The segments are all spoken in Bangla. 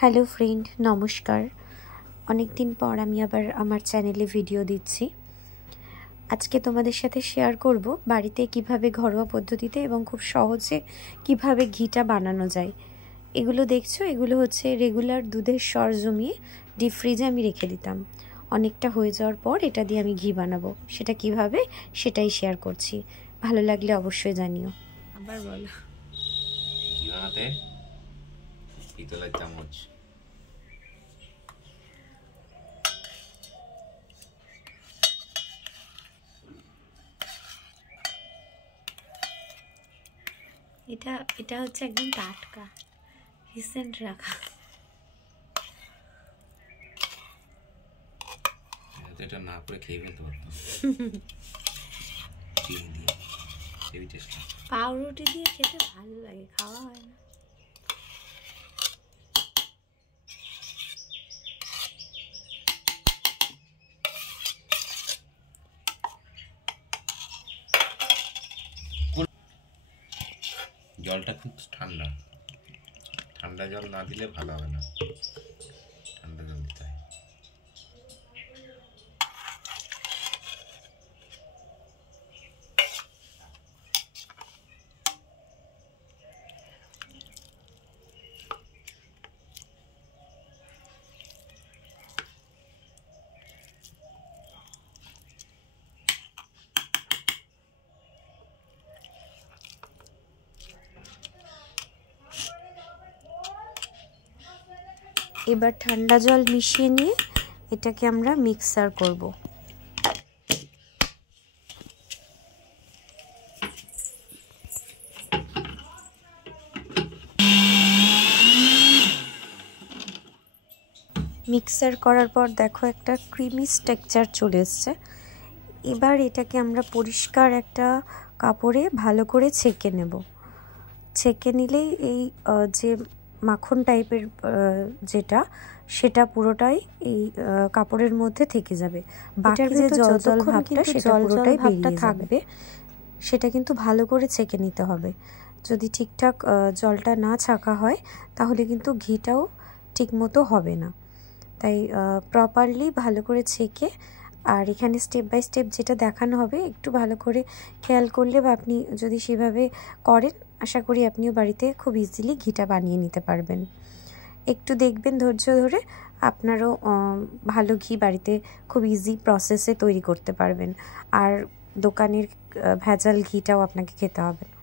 হ্যালো ফ্রেন্ড, নমস্কার। অনেক দিন পর আমি আবার আমার চ্যানেলে ভিডিও দিচ্ছি। আজকে তোমাদের সাথে শেয়ার করব বাড়িতে কিভাবে ঘরোয়া পদ্ধতিতে এবং খুব সহজে কিভাবে ঘিটা বানানো যায়। এগুলো দেখছো, এগুলো হচ্ছে রেগুলার দুধের সর জমিয়ে ডিপ ফ্রিজে আমি রেখে দিতাম। অনেকটা হয়ে যাওয়ার পর এটা দিয়ে আমি ঘি বানাবো। সেটা কিভাবে সেটাই শেয়ার করছি। ভালো লাগলে অবশ্যই জানিও। আবার বলো, ঘি বানাতে পিতলের চামচ, এটা হচ্ছে একদম টাটকা, রিসেন্ট রাখা। এটা না করে খেয়ে ফেলতে পারতাম। চিনি দিয়ে হেভি টেস্ট। পাউরুটি দিয়ে খেতে ভালো লাগে, খাওয়া হয় না। জলটা খুব ঠান্ডা, ঠান্ডা জল না দিলে ভালো হবে না, ঠান্ডা জল দিতে হয়। এবার ঠান্ডা জল মিশিয়ে নিয়ে এটাকে আমরা মিক্সার করব। মিক্সার করার পর দেখো একটা ক্রিমি টেক্সচার চলে এসছে। এবার এটাকে আমরা পরিষ্কার একটা কাপড়ে ভালো করে ছেঁকে নেব। ছেঁকে নিলেই এই যে মাখন টাইপের যেটা, সেটা পুরোটাই এই কাপড়ের মধ্যে থেকে যাবে। বাকি যে জল জল ভাবটা, সেটা পুরোটাই ভাবটা থাকবে। সেটা কিন্তু ভালো করে ছেঁকে নিতে হবে। যদি ঠিকঠাক জলটা না ছাঁকা হয় তাহলে কিন্তু ঘিটাও ঠিকমতো হবে না। তাই প্রপারলি ভালো করে ছেঁকে, আর এখানে স্টেপ বাই স্টেপ যেটা দেখানো হবে একটু ভালো করে খেয়াল করলে বা আপনি যদি সেভাবে করেন, আশা করি আপনিও বাড়িতে খুব ইজিলি ঘিটা বানিয়ে নিতে পারবেন। একটু দেখবেন ধৈর্য ধরে, আপনারও ভালো ঘি বাড়িতে খুব ইজি প্রসেসে তৈরি করতে পারবেন। আর দোকানের ভেজাল ঘিটাও আপনাকে খেতে হবে না।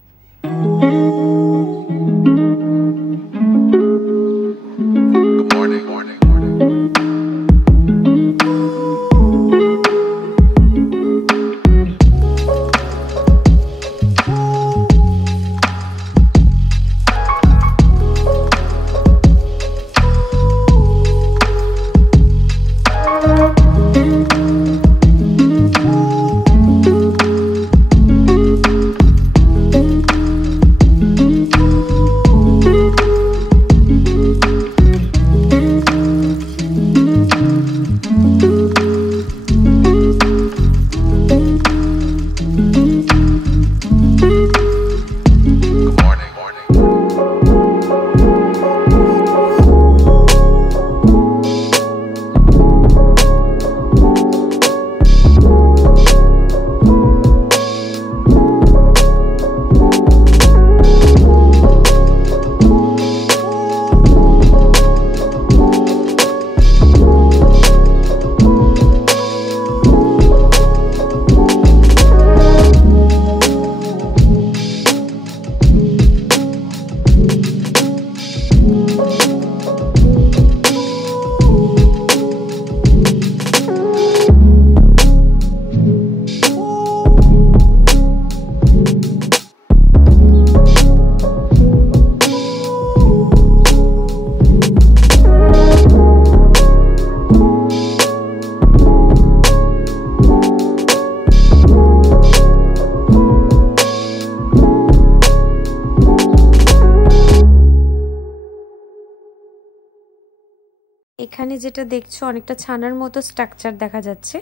এখানে যেটা দেখছো অনেকটা ছানার মতো স্ট্রাকচার দেখা যাচ্ছে,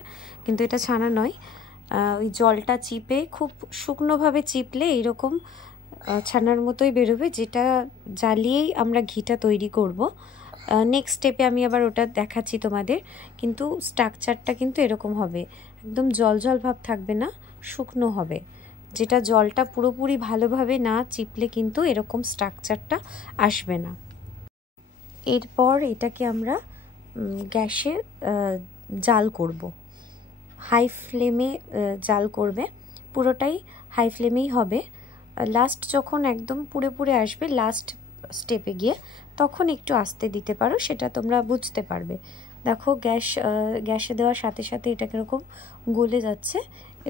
কিন্তু এটা ছানা নয়। ওই জলটা চিপে খুব শুকনোভাবে চিপলে এইরকম ছানার মতোই বেরোবে, যেটা জ্বালিয়েই আমরা ঘিটা তৈরি করব। নেক্সট স্টেপে আমি আবার ওটা দেখাচ্ছি তোমাদের। কিন্তু স্ট্রাকচারটা কিন্তু এরকম হবে, একদম জল জল ভাব থাকবে না, শুকনো হবে, যেটা জলটা পুরোপুরি ভালোভাবে না চিপলে কিন্তু এরকম স্ট্রাকচারটা আসবে না। এরপর এটাকে আমরা গ্যাসে জাল করব, হাই ফ্লেমে জাল করবে, পুরোটাই হাই ফ্লেমেই হবে। লাস্ট যখন একদম পুড়ে আসবে লাস্ট স্টেপে গিয়ে, তখন একটু আস্তে দিতে পারো, সেটা তোমরা বুঝতে পারবে। দেখো গ্যাসে দেওয়ার সাথে সাথে এটা কীরকম গলে যাচ্ছে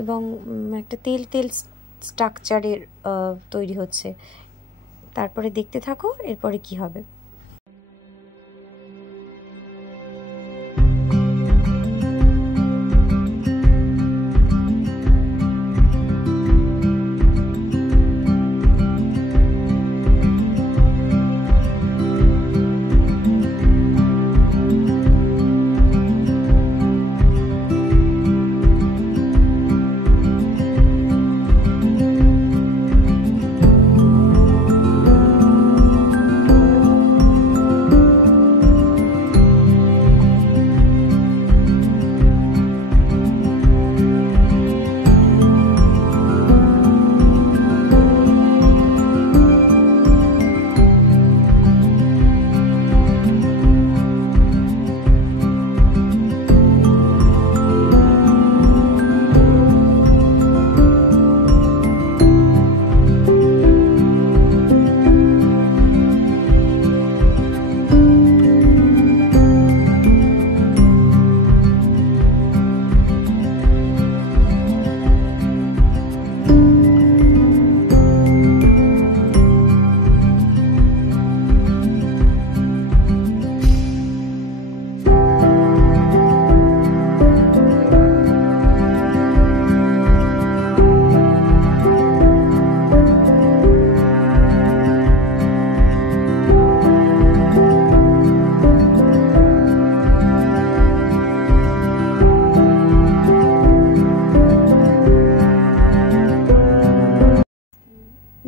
এবং একটা তেল তেল স্ট্রাকচারের তৈরি হচ্ছে। তারপরে দেখতে থাকো এরপরে কি হবে।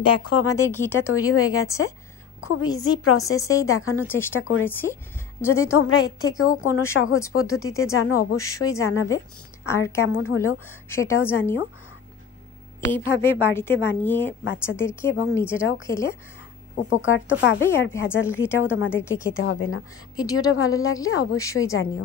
দেখো আমাদের ঘিটা তৈরি হয়ে গেছে। খুব ইজি প্রসেসেই দেখানোর চেষ্টা করেছি। যদি তোমরা এর থেকেও কোনো সহজ পদ্ধতিতে জানো অবশ্যই জানাবে, আর কেমন হলো সেটাও জানিও। এইভাবে বাড়িতে বানিয়ে বাচ্চাদেরকে এবং নিজেরাও খেলে উপকার তো পাবেই, আর ভেজাল ঘিটাও তোমাদেরকে খেতে হবে না। ভিডিওটা ভালো লাগলে অবশ্যই জানিও।